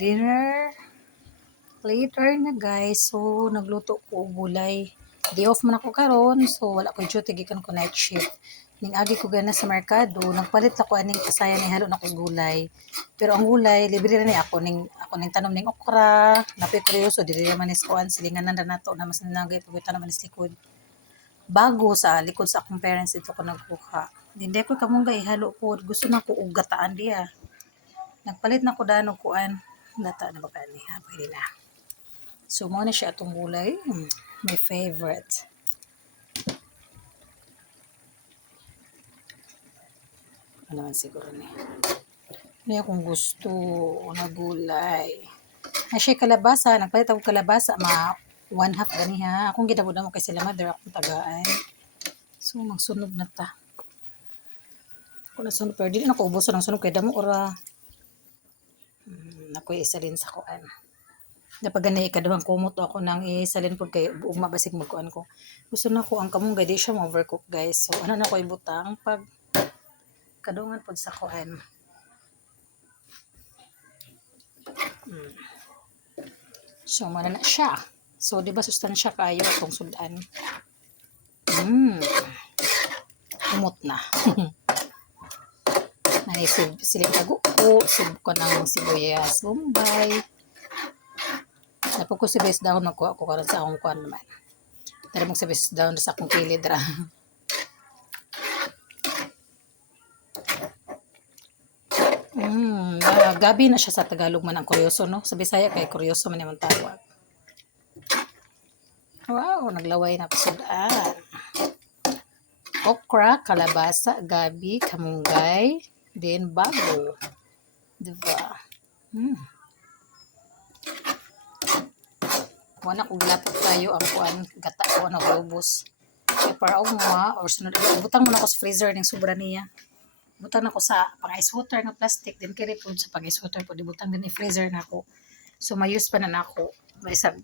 dinner. Later na guys. So, nagluto ko gulay. Day off man ako karon, so wala ko duty, gikan ko night shift. Ning agi ko gana sa merkado, nagpalit ako aning kasaya ni halo na ko gulay. Pero ang gulay, libre na ni ako ning tanom ning okra, napay kuryoso dili man is kuan silinganan na nato na mas nanagay pag tanom man is likod. Bago sa likod sa akong parents dito ko nagkuha. Hindi ko kamong ihalo po, gusto na ko og gataan diya. Nagpalit na ko danog kuan, gata na ba kani ha, pwede na. So mo na siya atong gulay, my favorite. Ano naman siguro ni. Hindi akong gusto na gulay. Siya kalabasa, nagpalit ako kalabasa, 1/2 gani ha. Akong gidabod mo kay sila mother, akong tagaan. So magsunog na ta. Ako na sunog, pero di na ako ubuso ng sunog kay damo ora. Ako'y isalin sa kuan. Dapat ganay ikaduhang kumot ako nang isalin po kay ugma basig magkuan ko. Gusto na ko ang kamunggay di siya ma-overcook guys. So ano na ko ibutang pag kadungan pod sa kuan. So mana na siya. So di ba sustansya kayo atong sudan. Kumot na. Ay siling taguko, sib ko ng sibuyas, bombay. Napag ko sibuyas dahon magkuha ko karon sa akong kuan naman. Tara mo sibuyas dahon sa akong kilid ra. Gabi na siya sa Tagalog man ang kuryoso no. Sa Bisaya kay kuryoso man naman tawag. Wow, naglaway na ko sudan. Okra, kalabasa, gabi, kamunggay, then bago. Diba? Wala kong lapit tayo ang kuan gata ko na ubos. Kaya para og mga or sunod butang mo na ko sa freezer ning sobra niya. Butang na ko sa pang ice water nga plastic din kiri po sa pang ice water po di butang din i freezer na ko. So may use pa na nako. May sa